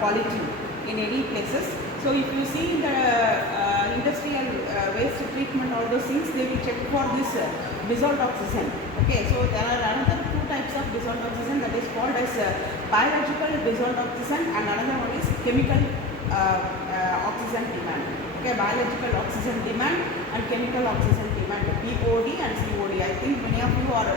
quality in any places. So if you see in the industrial waste treatment, all those things, they will check for this dissolved oxygen. Okay, so there are another two types of dissolved oxygen, that is called as biological dissolved oxygen, and another one is chemical oxygen demand. Okay, biological oxygen demand and chemical oxygen demand, BOD and COD. I think many of you are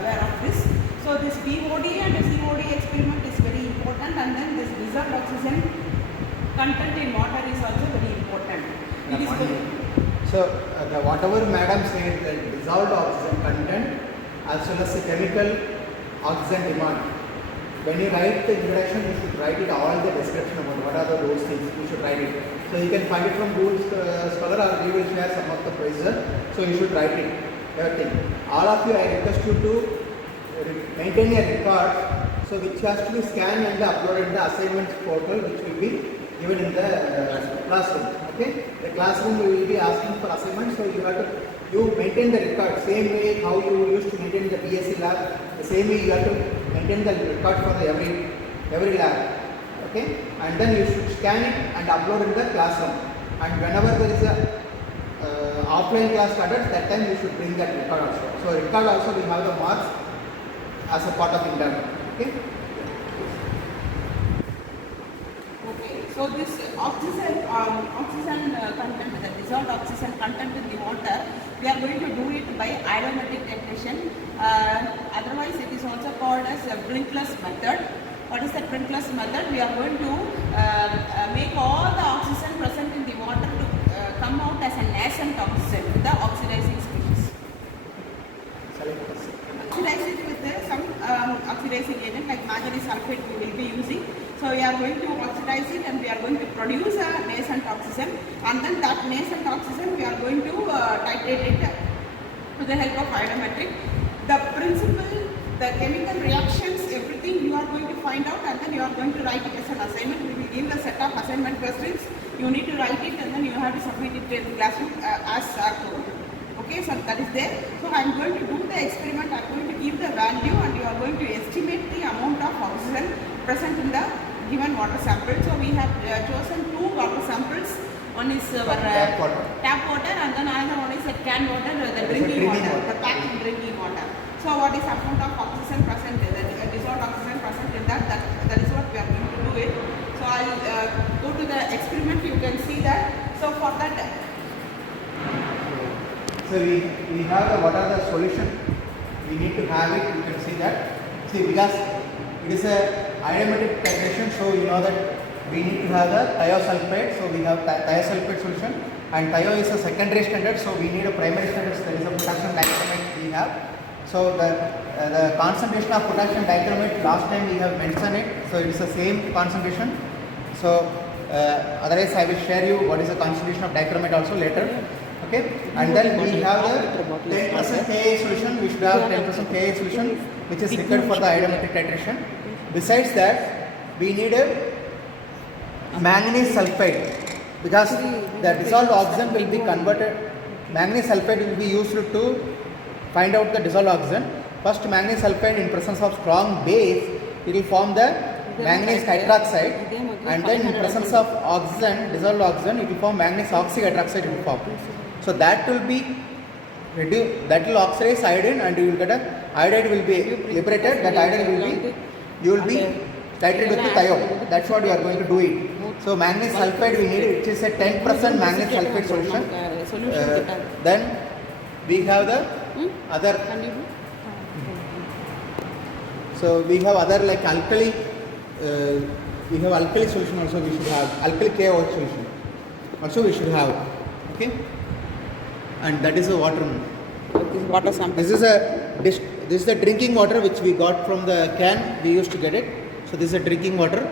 aware of this. So this BOD and COD experiment is very important, and then this dissolved oxygen content in water is also very important. It is very so whatever madam said, the dissolved oxygen content as well as the chemical oxygen demand. When you write the introduction, you should write it all the description about what are those things. You should write it. So you can find it from Google Scholar, or we will share some of the phrases. So you should write it. Everything. All of you, I request you to maintain a record. So which has to be scanned and uploaded in the assignments portal, which will be given in the classroom. Okay. The classroom we will be asking for assignments. So you have to maintain the record same way how you used to maintain the BSc lab. The same way you have to maintain the record for the every lab. Okay, and then you should scan it and upload in the classroom. And whenever there is a offline class started, that time you should bring that record also. So record also we have the marks as a part of internal. Okay. okay. So this oxygen content, the dissolved oxygen content in the water, we are going to do it by ionometric titration. Otherwise, it is also called as a Brinkless method. What is the Brinkless method? We are going to make all the oxygen present in the water to come out as a nascent oxygen with the oxidizing species. Oxidize it with some oxidizing agent like manganese sulfate we will be using. So we are going to oxidize it and we are going to produce a nascent oxygen, and then that nascent oxygen we are going to titrate it with the help of ionometric. The principle, the chemical reactions, everything you are going to find out, and then you are going to write it as an assignment. We will give a set of assignment questions. You need to write it and then you have to submit it in the classroom as told. Okay, so that is there. So I am going to do the experiment. I am going to give the value and you are going to estimate the amount of oxygen present in the given water sample. So we have chosen two water samples. One is our tap water, and then another one is a can water, the drinking water, the packed drinking water. So what is amount of oxygen present, the dissolved oxygen present in that is what we are going to do it. So I'll go to the experiment, you can see that. So for that, so we have the what are the solution. We need to have it, you can see that. See, because it is a ionometric titration, so you know that we need to have the thiosulfate. So we have thiosulfate solution, and thio is a secondary standard, so we need a primary standard. There is a potassium dichromate we have. So the concentration of potassium dichromate, last time we have mentioned it, so it is the same concentration. So otherwise I will share you what is the concentration of dichromate also later. Okay, and then we have the 10% Ka solution. We should have 10% Ka solution, which is required for the ionometric titration. Besides that, we need a manganese sulfide, because the dissolved oxygen will be converted. Manganese sulfide will be used to find out the dissolved oxygen. First, manganese sulfide in presence of strong base, it will form the manganese hydroxide, and then in presence of oxygen, dissolved oxygen, it will form manganese oxyhydroxide. It will form. So that will be reduced, that will oxidize iodine, and you will get a iodide will be liberated. That iodine will be, you will be titrated with the thio. That's what you are going to do it. So manganese sulfide we need, which is a 10% manganese sulfide solution. Then we have the other. So we have other like alkali. We have alkali solution also. We should have alkali KO solution. Also we should have. Okay. And that is the water. water sample. This is the drinking water which we got from the can. We used to get it. So this is a drinking water.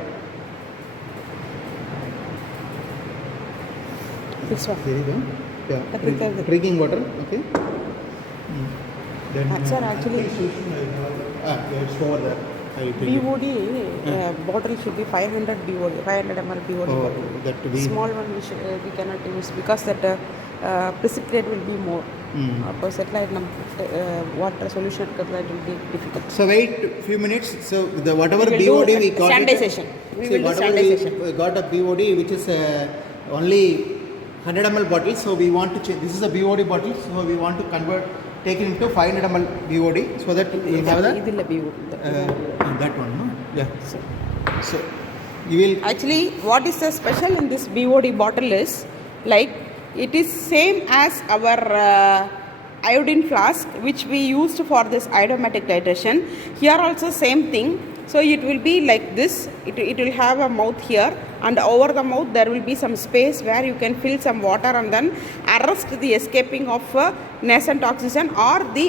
This one. There you go. Yeah. Drinking water. Okay. Then sir, actually, it's over there. BOD bottle should be 500 BOD, 500 ml BOD bottle. That to be small one we cannot use because that precipitate will be more. அப்போ settle ஆகிட்டு நம்ம water solution இருக்கிறதுல it will be difficult. So wait few minutes. So the whatever We will BOD do we got. standardization. We See, will do whatever standardization. we got a BOD which is only 100 ml bottle. So we want to change. This is a BOD bottle. So we want to convert, take it into 500 ml BOD so that we have the இதில் that one. No? Yeah. So you will actually what is the special in this BOD bottle is like it is same as our iodine flask which we used for this iodomatic titration. Here also same thing. So it will be like this. It will have a mouth here, and over the mouth there will be some space where you can fill some water and then arrest the escaping of nascent oxygen or the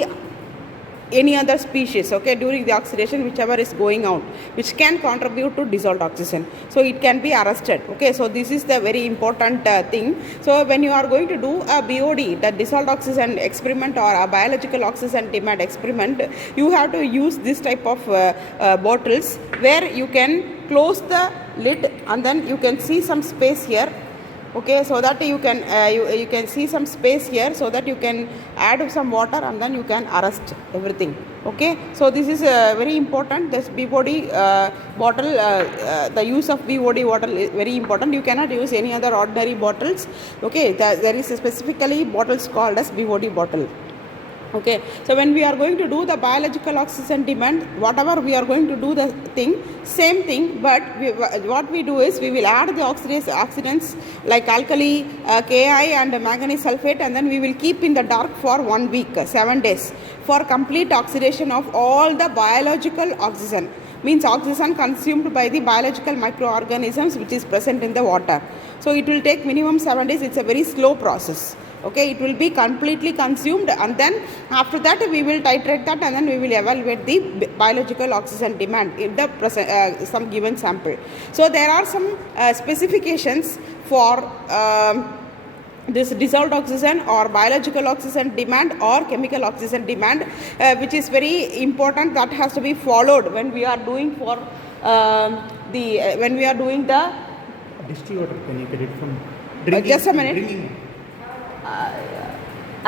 any other species, okay, during the oxidation whichever is going out, which can contribute to dissolved oxygen. So it can be arrested, okay. So this is the very important thing. So when you are going to do a BOD, the dissolved oxygen experiment or a biological oxygen demand experiment, you have to use this type of bottles where you can close the lid and then you can see some space here, okay, so that you can you can see some space here so that you can add some water and then you can arrest everything, okay. So this is very important. This BOD bottle, the use of BOD bottle is very important. You cannot use any other ordinary bottles, okay. There is specifically bottles called as BOD bottle, okay. So when we are going to do the biological oxygen demand, whatever we are going to do the thing, same thing, but what we do is we will add the oxidants like alkali, Ki and manganese sulfate, and then we will keep in the dark for 1 week, 7 days for complete oxidation of all the biological oxygen. Means oxygen consumed by the biological microorganisms which is present in the water. So it will take minimum 7 days. It's a very slow process, okay. It will be completely consumed, and then after that we will titrate that, and then we will evaluate the biological oxygen demand in the some given sample. So there are some specifications for this dissolved oxygen or biological oxygen demand or chemical oxygen demand, which is very important, that has to be followed when we are doing for when we are doing the distilled water. Can you get it from drinking? Just a minute. Drinking.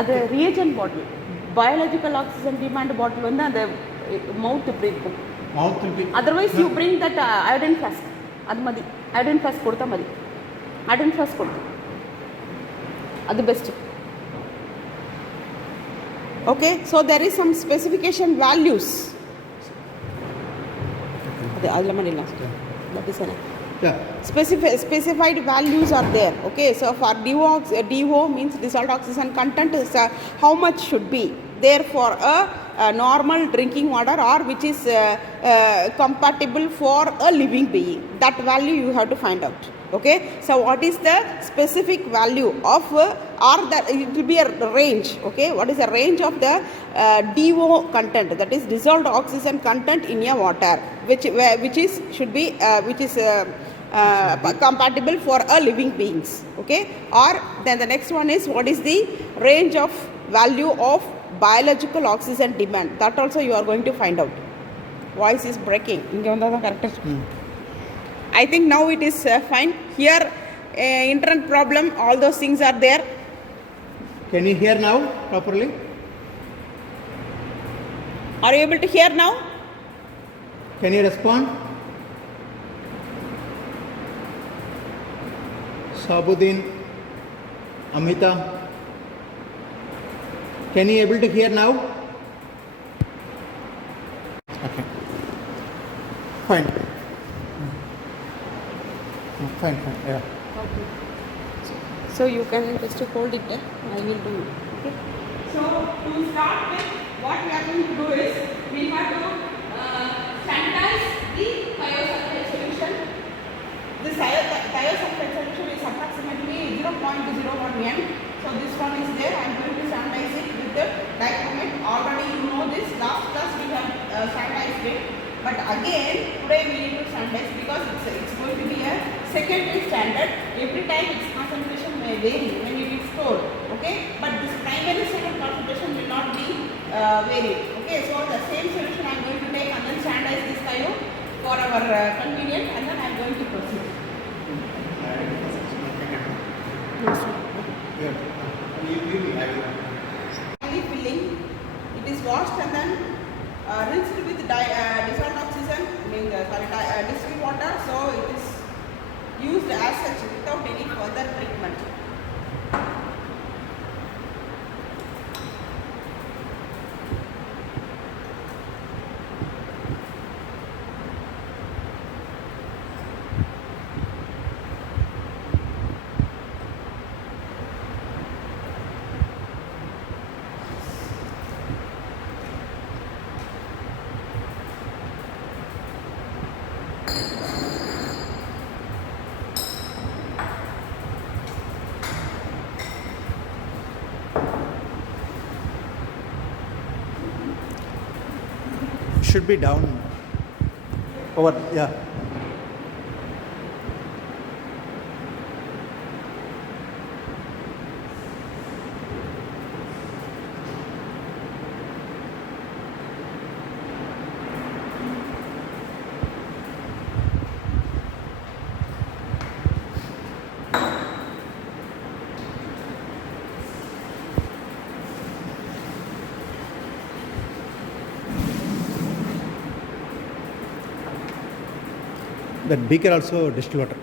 அது reagent பாட்டில், biological oxygen demand பாட்டில் வந்து அந்த மவுத் இப்படி இருக்கும். Mouth will be. Otherwise you bring that iodine flask, அது மாதிரி iodine flask கொடுத்தா மாதிரி iodine flask கொடுத்து அது best, okay. So there is some specification values, அது அதில் பண்ணிடலாம். தட் இஸ் என்ன Yeah. Specified values are there, okay. So for DO means dissolved oxygen content is how much should be there for a normal drinking water or which is compatible for a living being. That value you have to find out, okay. So what is the specific value of or that it will be a range, okay. What is the range of the DO content, that is dissolved oxygen content in a water, which is should be which is compatible for a living beings, okay. Or then the next one is what is the range of value of biological oxygen demand, that also you are going to find out. Voice is breaking, inga vandha da correct. I think now it is fine. Here internet problem, all those things are there. Can you hear now properly? Are you able to hear now? Can you respond? Sabuddin, Amita, can you able to hear now? Okay. Fine. Fine. Yeah. Okay. So you can just hold it there. I will do it. Okay. So to start with, what we are going to do is we have to sanitize the thiosulfate solution. This thiosulfate solution is approximately 0.01 m. So this one is there. I am going to sanitize it with the dichromate. Already you know this. Last class we have sanitized it. But again, today we need to sanitize because it's going to be a secondary standard. Every time its concentration may vary when it is stored, okay. But this primary standard concentration will not be varied, okay. So the same solution I am going to take and then sanitize this thio for our convenience, and then I am going to proceed. Yeah. should be down. Over, yeah. That beaker also distilled water.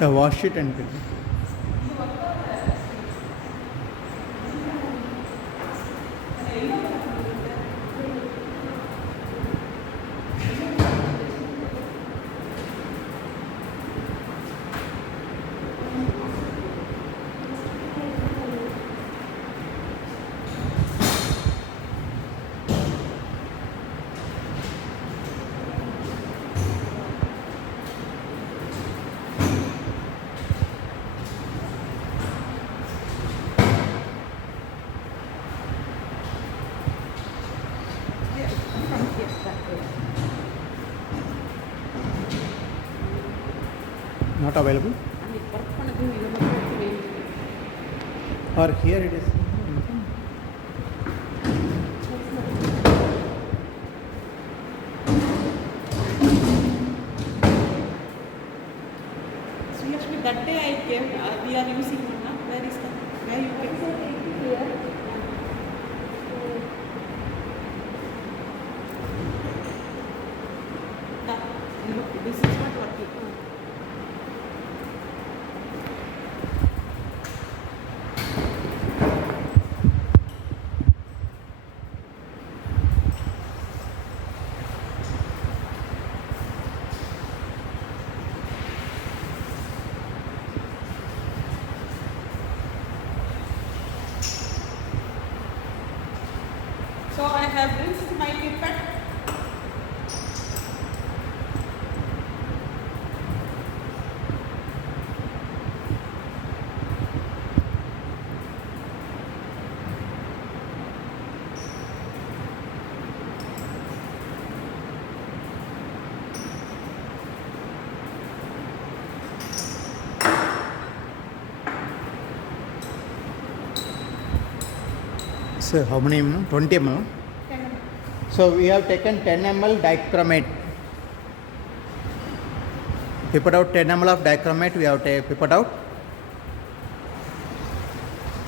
Wash it and not available. Or here it is. So actually that day I came, we are using one now. Where is that? Where you came? Look, this is not working. So I have rinsed my pipette. So how many ml? 20 ml. 10 ml. So we have taken 10 ml dichromate. We put out 10 ml of dichromate. We have put out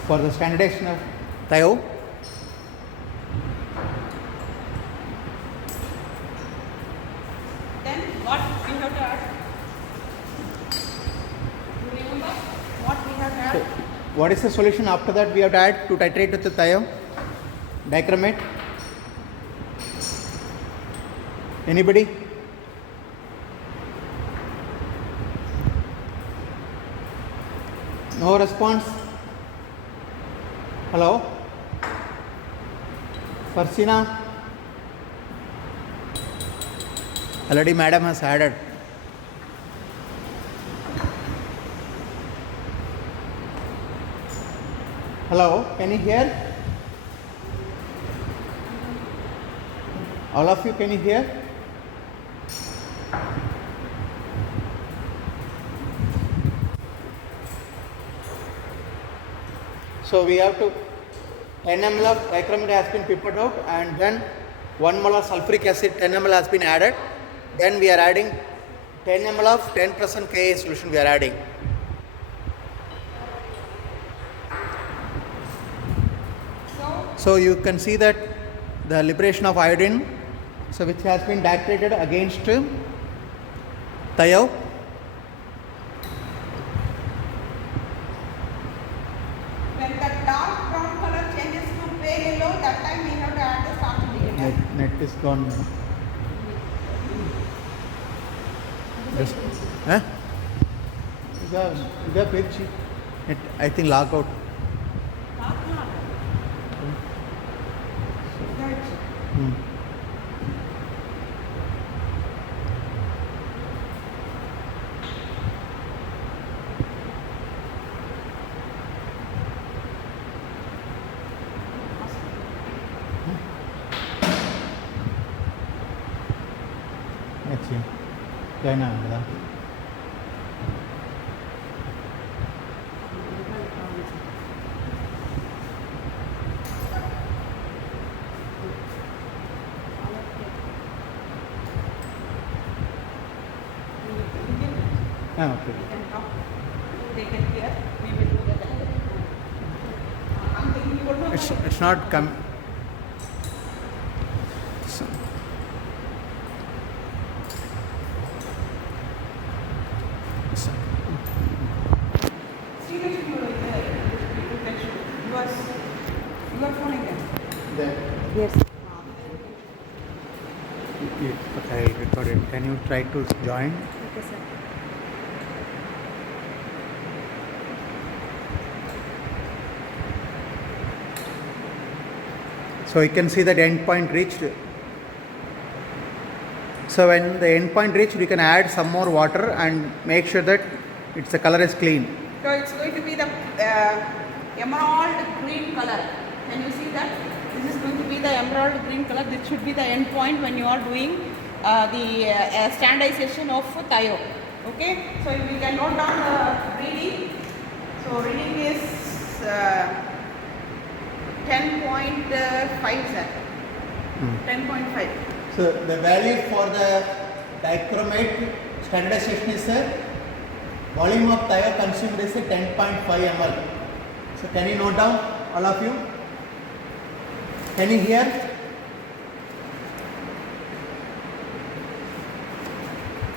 for the standardization of thio. Then what we have to add? You remember what we have to add? What is the solution after that? We have to add to titrate with the thio, dichromate. Anybody? No response? Hello? Farsina? Already madam has added. Hello, can you hear? All of you, can you hear? So we have to 10 ml of dichromate has been pipetted out, and then 1 mol of sulfuric acid 10 ml has been added. Then we are adding 10 ml of 10% Ka solution we are adding. So you can see that the liberation of iodine So which has been titrated against thiol. When the dark brown color changes to pale yellow, that time we have to add the starch indicator. Net is gone. Just, huh? The page. Net, I think log out. Hmm. Let's see. China, right? Ah, okay. We can talk. They can hear. We will do that. I'm thinking you would know. It's not come. So, Seriously, you are phoning them. then Yes. okay, I recorded. Can you try to join? Okay, sir. So you can see that end point reached. So when the end point reached, we can add some more water and make sure that the color is clean. So it's going to be the emerald green color. Can you see that? This is going to be the emerald green color. This should be the end point when you are doing the standardization of thiol. Okay. So we can note down the reading. So reading is 10.5, sir. 10.5. So the value for the dichromate standardization is volume of thiol consumed is 10.5 ml. So can you note down, all of you? Can you hear?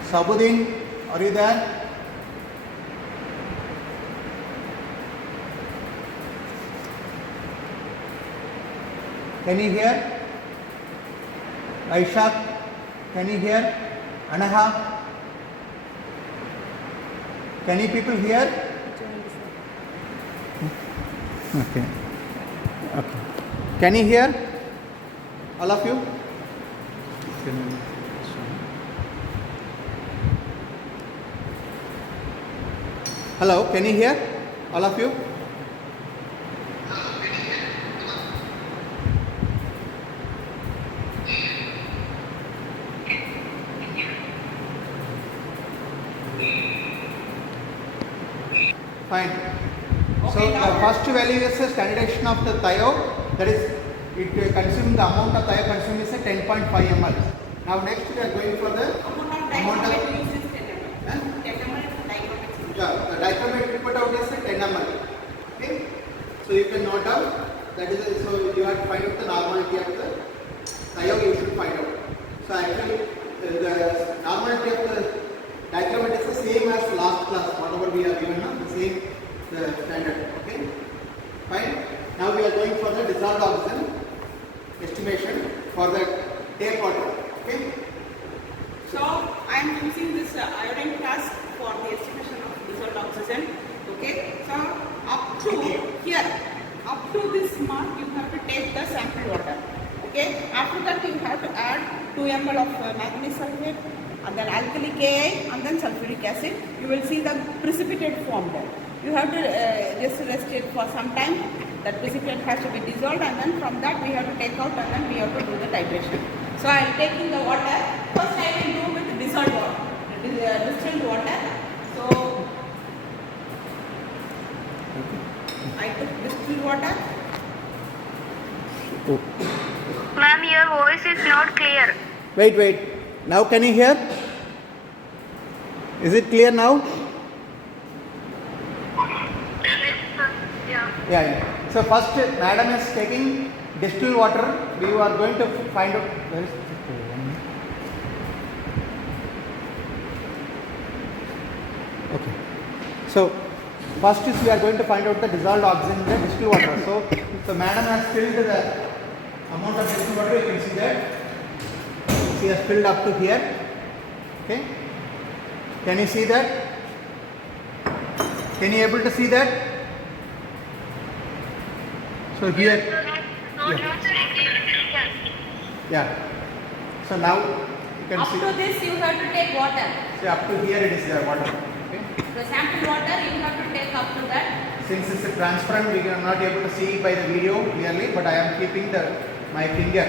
Sabuddin, are you there? Can you hear? Aisha, can you hear? Anaha, can you people hear? Okay. Okay. Can you hear? All of you? Hello, can you hear? All of you? Fine. So Okay, the now- first value is the standardization of the thiol. That is, it consumes the amount of thiol consumed is 10.5 ml. Now next we are going for the amount of the dichromate report out is 10 ml. Okay. So you can note down that is so you have to find out the normality of the thiol. You should find out. So actually the normality of the dichromate is the same as last class. Whatever we are given now, the same the standard. Okay. Fine. Now we are going for the dissolved oxygen estimation for the tape water. Okay. So I am using this iodine flask for the estimation of dissolved oxygen. Okay. So up to here, up to this mark, you have to take the sample water. Okay. After that, you have to add 2 ml of manganese sulfate, and then alkali Ka, and then sulfuric acid. You will see the precipitate form there. You have to just rest it for some time. That precipitate has to be dissolved, and then from that we have to take out, and then we have to do the titration. So I am taking the water. First I will do with dissolved water, distilled water. So I took distilled water. Ma'am, your voice is not clear. Wait. Now can you hear? Is it clear now? Yeah. So first, madam is taking distilled water. We are going to find out where is it? Okay. So first is we are going to find out the dissolved oxygen in the distilled water. So madam has filled the amount of distilled water. You can see that she has filled up to here. Okay. Can you see that? Can you able to see that? So here, yeah. So now you can Up see. to this you have to take water. See up to here it is there water. Okay. The sample water you have to take up to that. Since it's a transparent, we are not able to see by the video clearly, but I am keeping my finger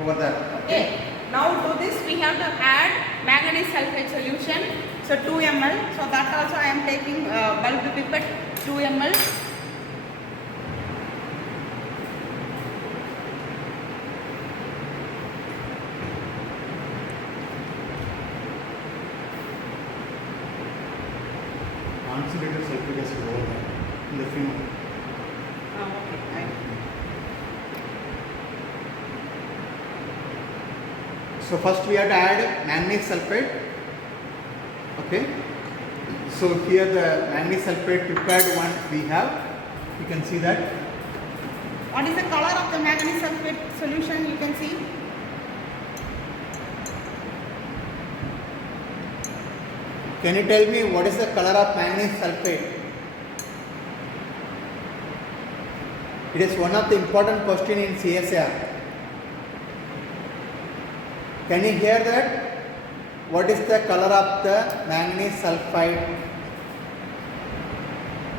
over there. Okay. Now to this we have to add manganese sulfate solution. So 2 ml. So that also I am taking bulb pipette 2 ml. Concentrated sulfuric acid over there in the film. Okay. So first we have to add manganese sulfate. Okay. So here the manganese sulfate prepared one we have. You can see that. What is the color of the manganese sulfate solution? You can see. Can you tell me what is the color of manganese sulfate? It is one of the important question in CSR. Can you hear that? What is the color of the manganese sulfide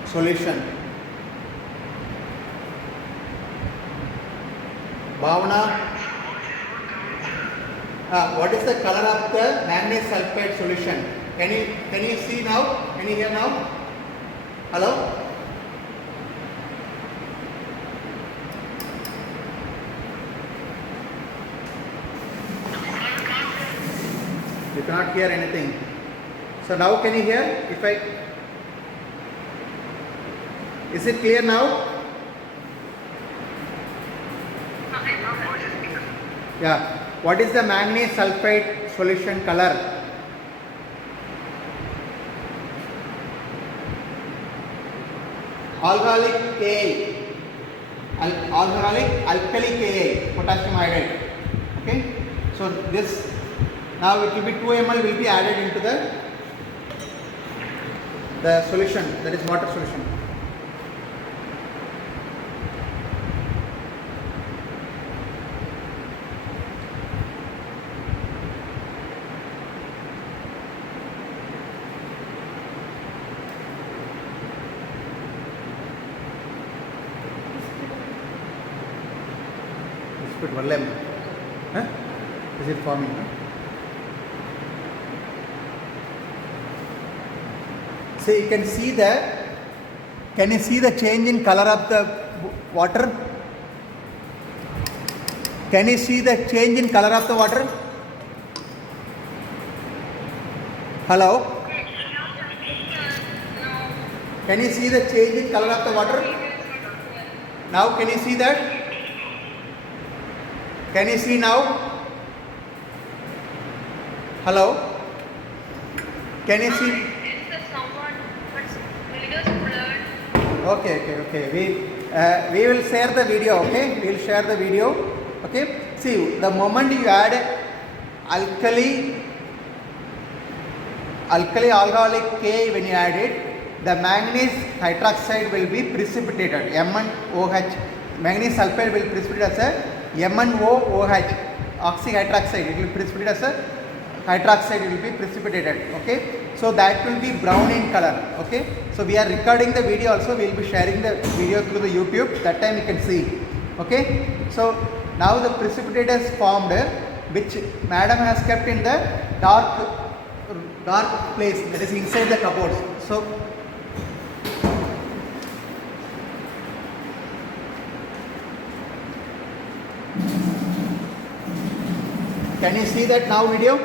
solution? Bhavana, what is the color of the manganese sulfide solution? Can you see now? Can you hear now? Hello? You cannot hear anything. So now can you hear? Is it clear now? Yeah. What is the manganese sulfate solution color? Alcoholic Ka, alcoholic alkali Ka, potassium iodide. Okay. So this now it will be 2 ml will be added into the solution, that is water solution. Huh? Is it forming? Huh? So you can see that. Can you see the change in color of the water? Can you see the change in color of the water? Hello? Can you see the change in color of the water? Now can you see that? Can you see now? Hello? Can you see? Okay. We will share the video. Okay, we will share the video. Okay. See, the moment you add alkali alcoholic Ka, when you add it, the manganese hydroxide will be precipitated. MnOH. Manganese sulfide will precipitate as a MnOOH, oxyhydroxide. It will precipitate as a hydroxide. It will be precipitated. Okay. So that will be brown in color. Okay. So we are recording the video also. We will be sharing the video through the YouTube. That time you can see. Okay. So now the precipitate is formed, which madam has kept in the dark place, that is inside the cupboards. So can you see that now video?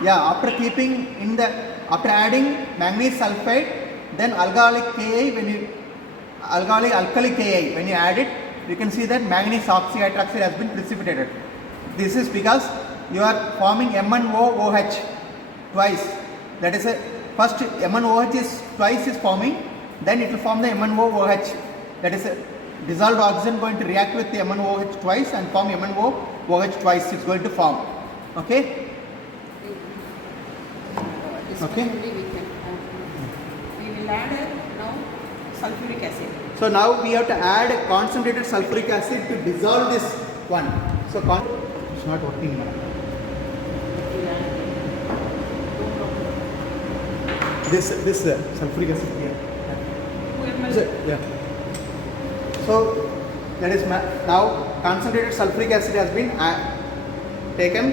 Yeah, after adding manganese sulfide, then alcoholic alkali Ka, when you add it, you can see that manganese oxyhydroxide has been precipitated. This is because you are forming MnOOH twice. That is a first MnOH is twice is forming, then it will form the MnOOH. That is a dissolved oxygen going to react with the MnOH twice and form MnOOH twice. It's going to form. Okay. This Okay. one only we can we will add now sulfuric acid. So now we have to add concentrated sulfuric acid to dissolve this one. So it's not working now. This sulfuric acid here. 2 ml. Yeah. So that is now concentrated sulfuric acid has been taken.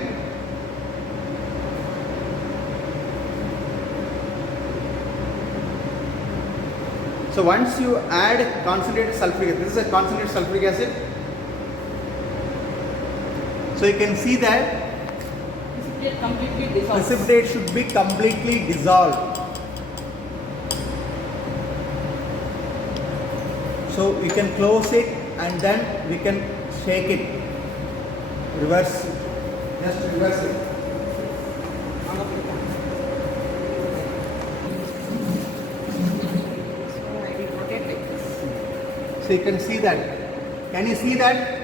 So once you add concentrated sulfuric acid, this is a concentrated sulfuric acid. So you can see that Precipitate completely dissolves. precipitate should be completely dissolved. So we can close it and then we can shake it. Reverse. Just reverse it. So I will rotate like this. So you can see that. Can you see that?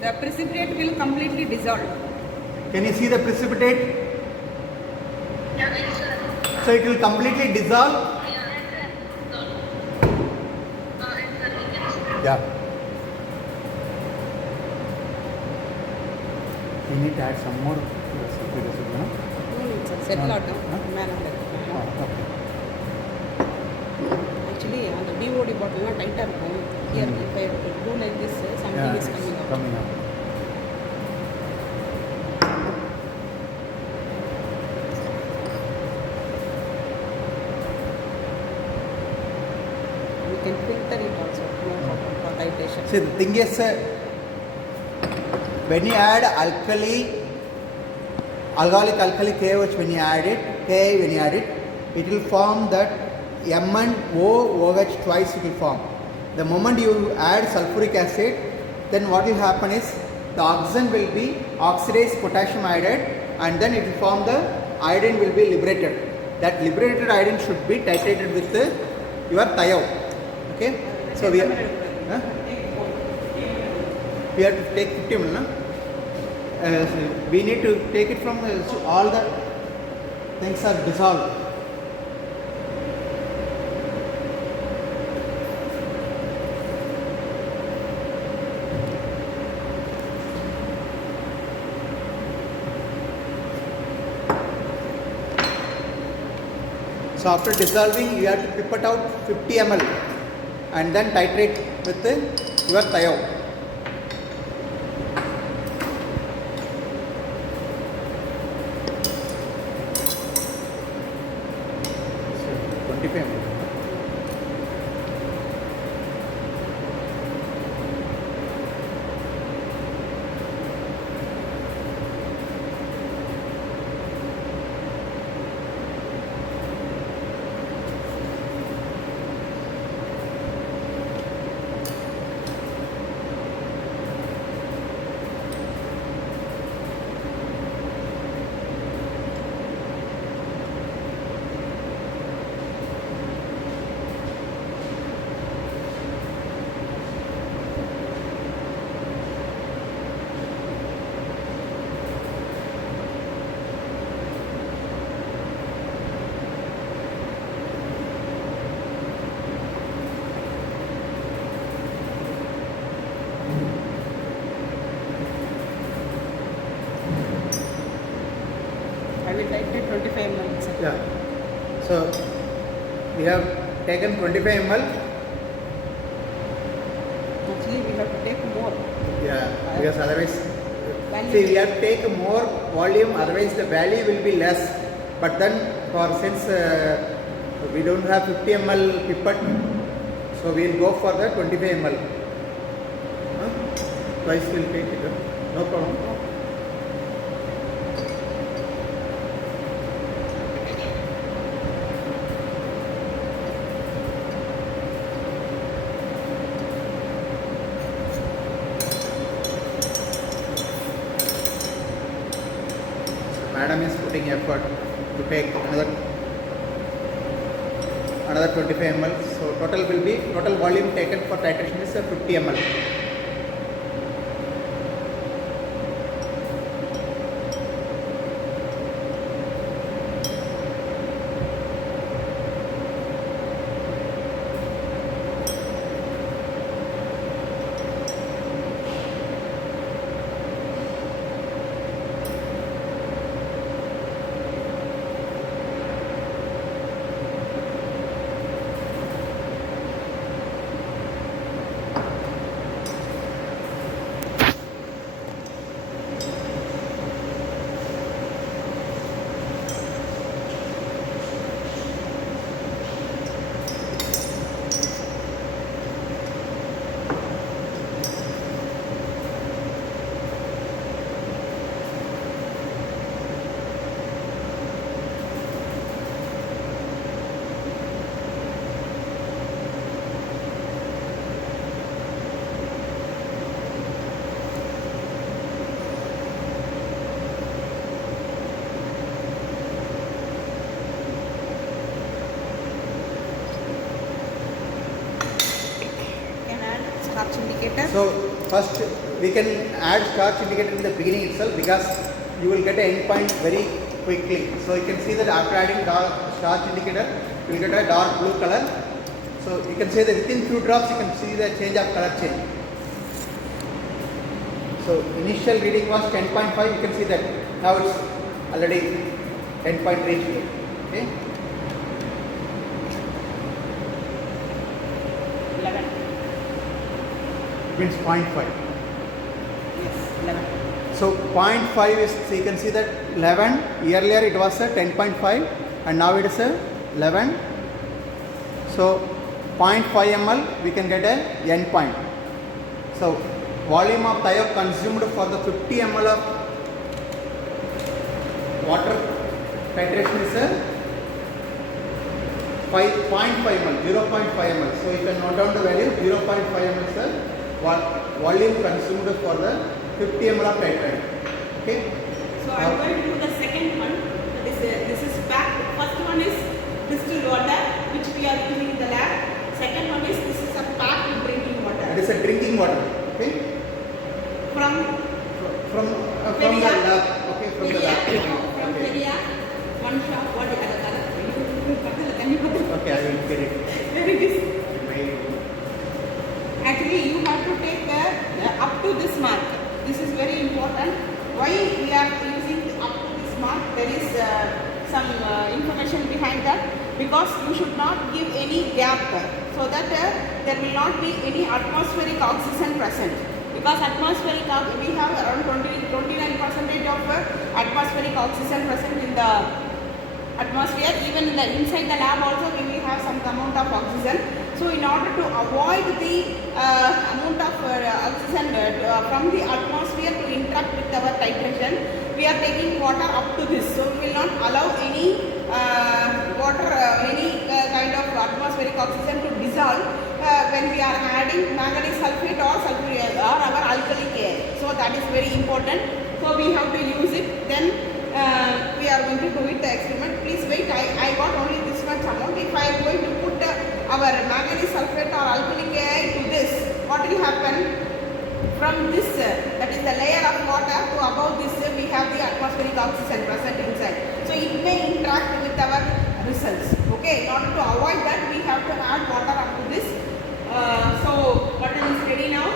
The precipitate will completely dissolve. Can you see the precipitate? So it will completely dissolve. Yeah. We need to add some more sulfuric acid, no? No need, sir. Settle out now. Huh? Man on that. Okay. Actually, on the BOD bottle, not tighter. Here, if I do like this, something Yeah, is it's coming out. coming out. We can filter it also. No problem for titration. See, the thing is, when you add alcoholic alkali KOH, when you add it, Ka when you add it, it will form that MnOOH twice it will form. The moment you add sulfuric acid, then what will happen is the oxygen will be oxidized potassium iodide and then it will form the iodine will be liberated. That liberated iodine should be titrated with your thiol. Okay? So we have to take 50 ml. No? So we need to take it from so all the things are dissolved. So after dissolving, you have to pipette out 50 ml and then titrate with your thiol. So 25 ml. I will titrate 25 ml. Sir. Yeah. So we have taken 25 ml. Actually, we have to take more. Yeah, because otherwise, Value. see, we have to take more volume, otherwise the value will be less. But then, since we don't have 50 ml pipette, so we will go for the 25 ml. Twice we will take it, no problem. madam is putting effort to take another 25 ml. So total volume taken for titration is 50 ml. Can add starch indicator. So first we can add starch indicator in the beginning itself because you will get an endpoint very quickly. So you can see that after adding starch indicator, you will get a dark blue color. So you can see that within few drops you can see the change of color change. So initial reading was 10.5. You can see that now it's already 10.3. Okay. 11. Means 0.5. Yes, 11. So 0.5 is, so you can see that 11, earlier it was a 10.5 and now it is a 11. So 0.5 ml we can get a end point. So volume of thio consumed for the 50 ml of water titration is a 0.5 ml, 0.5 ml. So you can note down the value 0.5 ml is the volume consumed for the 50 ml of titrate. Okay. So I'm going to do the second one. This is packed. First one is distilled water, which we are using in the lab. Second one is this is a packed drinking water. It is a drinking water. Okay. From From the lab. Okay. From the lab. From Okay. Peria, one shop. What is the color? Okay, I will get it. Where it is? Actually, you have to take up to this mark. This is very important. Why we are using up to this mark? There is some information behind that. Because you should not give any gap so that there will not be any atmospheric oxygen present. Because atmospheric, we have around 29% of atmospheric oxygen present in the atmosphere. Even in the inside the lab also we will have some amount of oxygen. So in order to avoid the amount of oxygen from the atmosphere to interact with our titration, we are taking water up to this. So we will not allow any water, any kind of atmospheric oxygen to dissolve when we are adding manganese sulfate or our alkalic air. So that is very important. So we have to use it. Then we are going to do it the experiment. Please wait. I got only this much amount. If I am going to put our manganese sulfate or alkalic air to this, what will happen? From this, that is the layer of water, to above this, we have the atmospheric oxygen present inside. So it may interact with our results. Okay, in order to avoid that, we have to add water up to this. So water is ready now.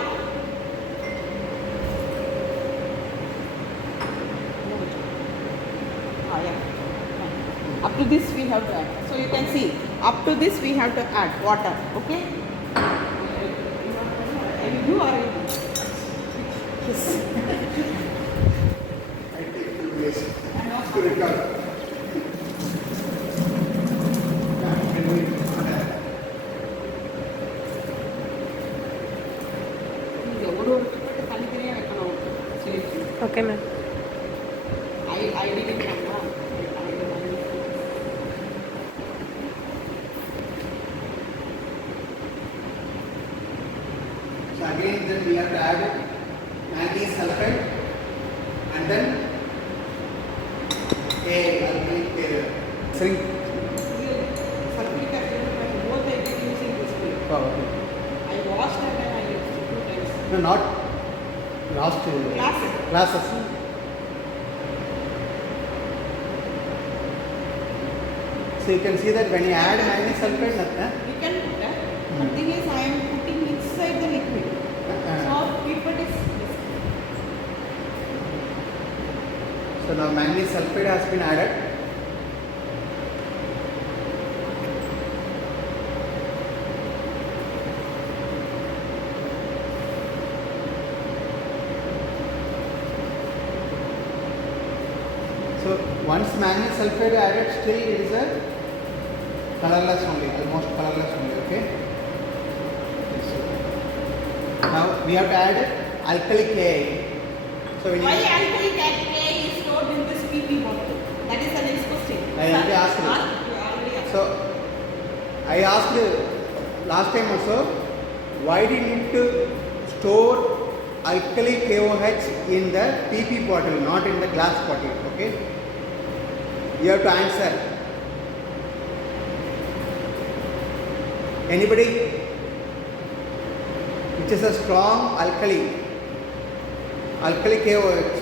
Up to this we have to add. So you can see, up to this we have to add water. Okay. You or you? Yes. I take full place to record. Okay, ma'am. I did it. So again, then we have to add manganese sulfate and then Shrink. Sulfuric acid and both I did using this way. Oh, okay. I washed and then I used it 2 times. No, not last Glasses. classes. So you can see that when you add manganese sulfate, nothing. You can put that. But thing is, I am putting inside the liquid. So keep it is. So now manganese sulfate has been added. So once manganese sulfate added, still it is a colorless only, almost colorless only. Okay. Now we have to add alkali Ka. So we Why need. alkali Ka is stored in this PP bottle? That is the next question. I already asked you. You already asked. So I asked last time also, why do you need to store alkali KOH in the PP bottle, not in the glass bottle? Okay. You have to answer. Anybody? Which is a strong alkali KOH.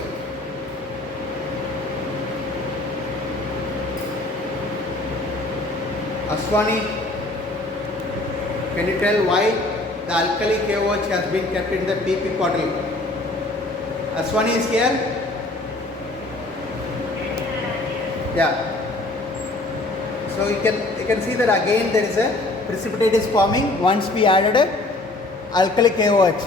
Aswani, can you tell why the alkali KOH has been kept in the PP bottle? Aswani is here? Yeah. So you can see that again there is a precipitate is forming once we added a alkali KOH.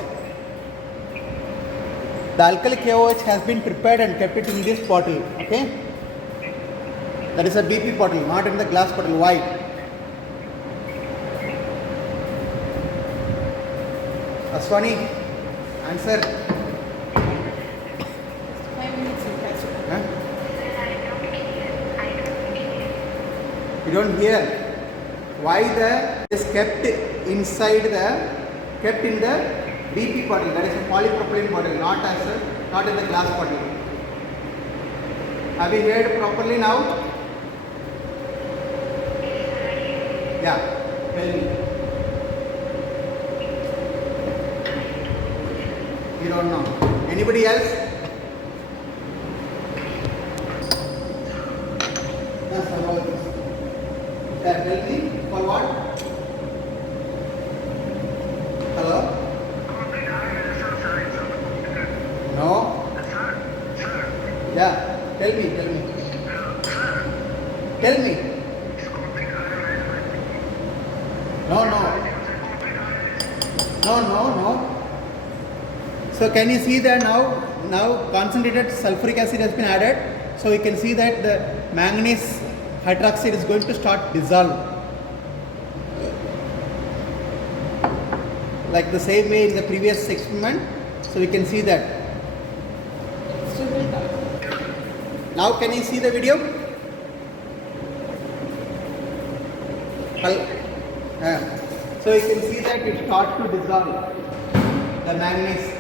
The alkali KOH has been prepared and kept it in this bottle. Okay. That is a BP bottle, not in the glass bottle. Why? Aswani, answer. 5 minutes you catch it. Huh? I don't hear. You don't hear. Why the is kept inside the kept in the BP bottle, that is a polypropylene bottle, not in the glass bottle. Have you heard properly now? Yeah. Tell me. You don't know. Anybody else? Yes, about this. Yeah, tell me for what? Hello? No? Yeah, tell me. Tell me. No. So can you see that now concentrated sulfuric acid has been added. So you can see that the manganese hydroxide is going to start dissolve. Like the same way in the previous experiment. So we can see that. Still will come. Now can you see the video? So you can see that it starts to dissolve the manganese.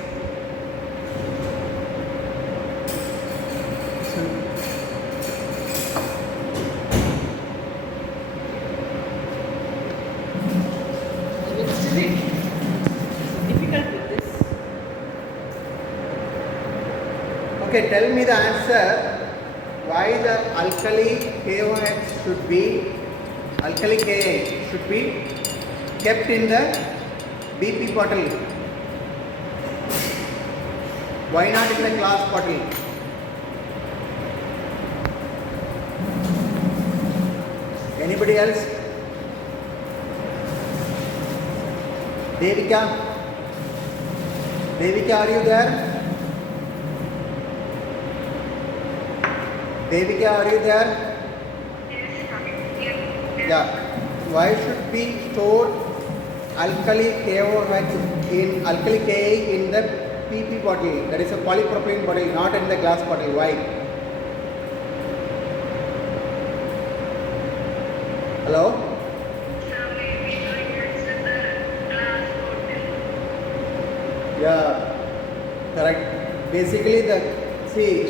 Difficult with this. Okay, tell me the answer. Why the alkali KOH should be kept in the BP bottle? Why not in the glass bottle? Anybody else? Devika, are you there? Devika, are you there? Yeah. Why should we store alkali KOH in alkali Ka in the PP bottle? That is a polypropylene bottle, not in the glass bottle. Why? Hello? Yeah, correct. Basically,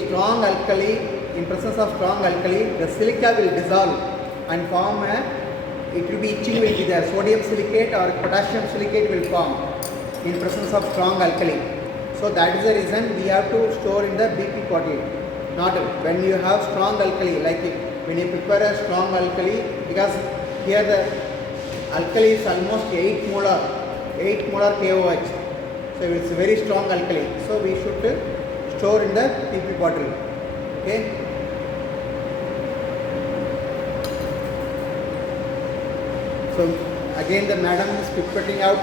strong alkali, in presence of strong alkali, the silica will dissolve and form a, it will be itching will be there. Sodium silicate or potassium silicate will form in presence of strong alkali. So that is the reason we have to store in the BP bottle. Not when you have strong alkali, like when you prepare a strong alkali, because here the alkali is almost 8 molar KOH. So it's a very strong alkali. So we should store in the PP bottle. Okay. So again the madam is pipetting out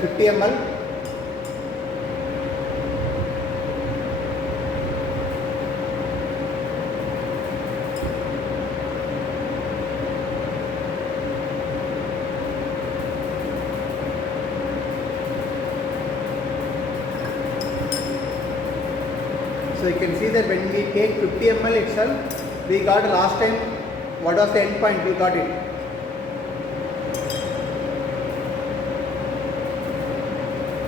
50 ml. So you can see that when we take 50 ml itself, we got last time, what was the end point? We got it.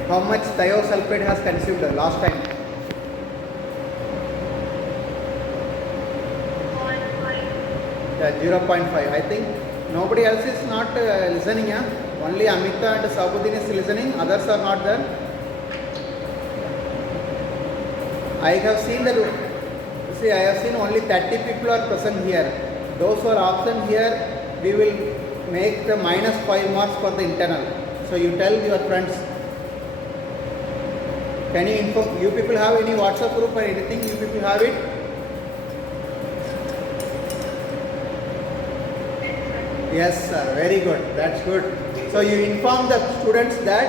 How much thiosulfate has consumed last time? 0.5. I think nobody else is not listening. Only Amita and Sabuddin is listening. Others are not there. I have seen that. See, I have seen only 30 people are present here. Those who are absent here, we will make the -5 marks for the internal. So you tell your friends. Can you inform? You people have any WhatsApp group or anything? You people have it? Yes, sir. Very good. That's good. So you inform the students that,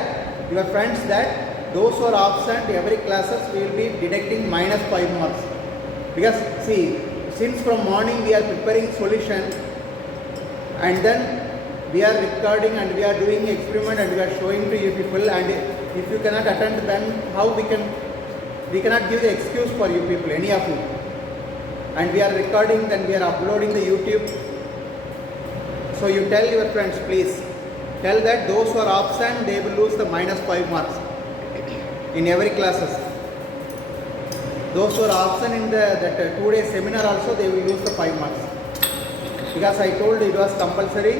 your friends that, those who are absent every classes we will be deducting -5 marks. Because see, since from morning we are preparing solution and then we are recording and we are doing experiment and we are showing to you people, and if you cannot attend, then how we cannot give the excuse for you people, any of you. And we are recording, then we are uploading the YouTube. So you tell your friends, please tell that those who are absent, they will lose the -5 marks in every classes. Those who are absent in that 2-day seminar also, they will lose the 5 marks. Because I told it was compulsory.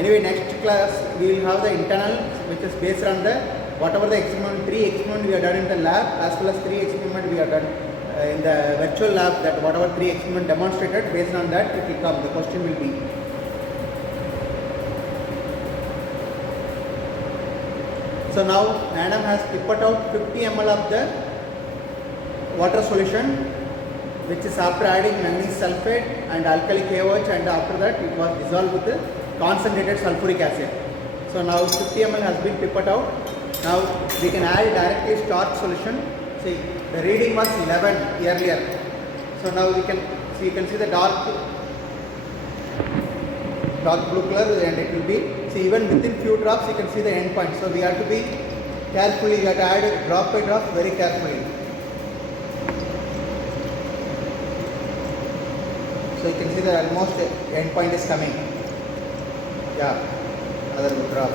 Anyway, next class we will have the internal, which is based on the whatever the experiment, 3 experiment we have done in the lab, as well as 3 experiment we have done in the virtual lab, that whatever 3 experiment demonstrated, based on that it will come, the question will be. So now madam has put out 50 ml of the water solution, which is after adding manganese sulfate and alkali KOH, and after that it was dissolved with the concentrated sulfuric acid. So now 50 ml has been pipetted out. Now we can add directly starch solution. See, the reading was 11 earlier. So now we can see, you can see the dark blue color, and it will be, see, even within few drops you can see the end point. So we have to be carefully, you have to add drop by drop very carefully. So you can see that almost end point is coming. Yeah, another drop.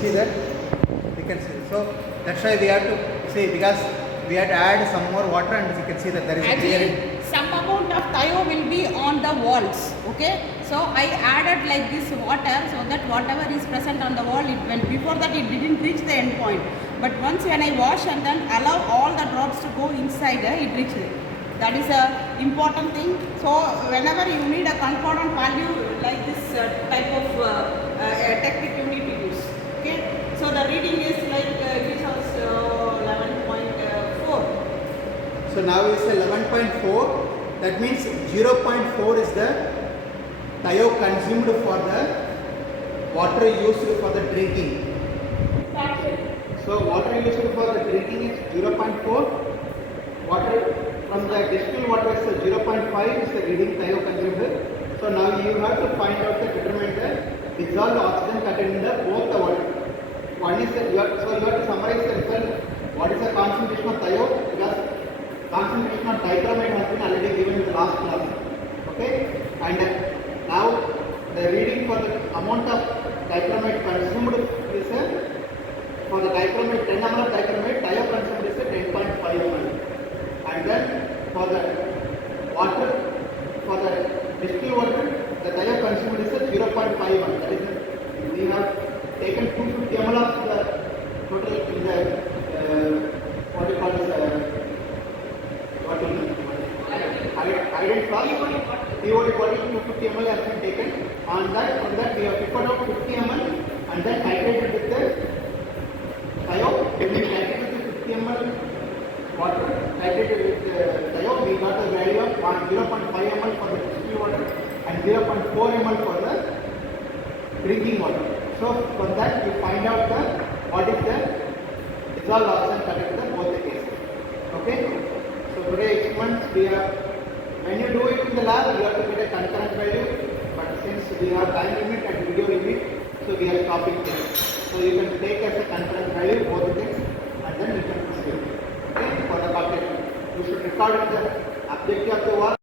See that? You can see. So that's why we have to see, because we have to add some more water, and you can see that there is Actually, some amount of thio will be on the walls. Okay, so I added like this water so that whatever is present on the wall, before that it didn't reach the end point. But once when I wash and then allow all the drops to go inside, it reaches it. That is a important thing. So whenever you need a concordant value like this type of technique you need to use. Okay, so the reading is like gives us 11.4. So now it's 11.4. That means 0.4 is the thio consumed for the water used for the drinking. So water used for the drinking is 0.4. Water from the distilled water is 0.5 is the reading thio consumed. So now you have to find out the determine the dissolved oxygen content in the both the water. One is the, so you have to summarize the result. What is the concentration of thio? Because concentration of dichromate has been already given in the last class. Okay, and now the reading for the amount of dichromate consumed is for the dichromate 10 ml of dichromate, Thio consumed is 10.5 ml, and then for the water, for the distilled water, the Thio consumed is 0.5 ml. That is, we have taken 250 ml of the total in the what you call this iron flask, POD bottle 250 ml has been taken. On that, from that we have piped out 50 ml and then titrated with the Thio. When we titrated with 50 ml water, titrated with Thio, we got a value of 0.5 ml for the distilled water and 0.4 ml for the drinking water. So from that we find out what is the dissolved oxygen content in both the cases. Okay. So today experiments we have, when you do it in the lab you have to get a concurrent value, but since we have time limit and video limit, so we are stopping here. So you can take as a concurrent value both things and then you can proceed. Okay, for the calculation. You should record the objective of the work.